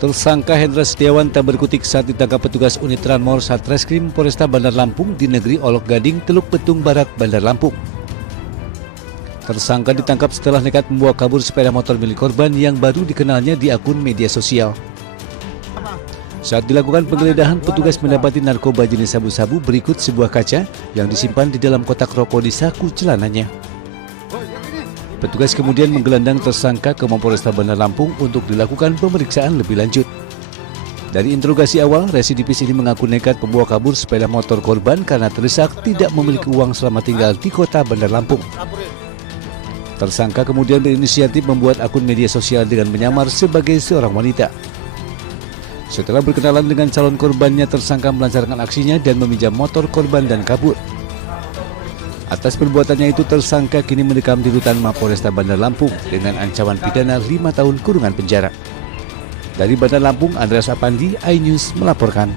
Tersangka Hendra Setiawan tak berkutik saat ditangkap petugas unit Ranmor Satreskrim Polresta Bandar Lampung di negeri Olok Gading, Teluk Betung Barat, Bandar Lampung. Tersangka ditangkap setelah nekat membawa kabur sepeda motor milik korban yang baru dikenalnya di akun media sosial. Saat dilakukan penggeledahan, petugas mendapati narkoba jenis sabu-sabu berikut sebuah kaca yang disimpan di dalam kotak rokok di saku celananya. Petugas kemudian menggelandang tersangka ke Mapolresta Bandar Lampung untuk dilakukan pemeriksaan lebih lanjut. Dari interogasi awal, residivis ini mengaku nekat membawa kabur sepeda motor korban karena terdesak tidak memiliki uang selama tinggal di kota Bandar Lampung. Tersangka kemudian berinisiatif membuat akun media sosial dengan menyamar sebagai seorang wanita. Setelah berkenalan dengan calon korbannya, tersangka melancarkan aksinya dan meminjam motor korban dan kabur. Atas perbuatannya itu, tersangka kini mendekam di rutan Mapolresta Bandar Lampung dengan ancaman pidana 5 tahun kurungan penjara. Dari Bandar Lampung, Andreas Apandi, iNews melaporkan.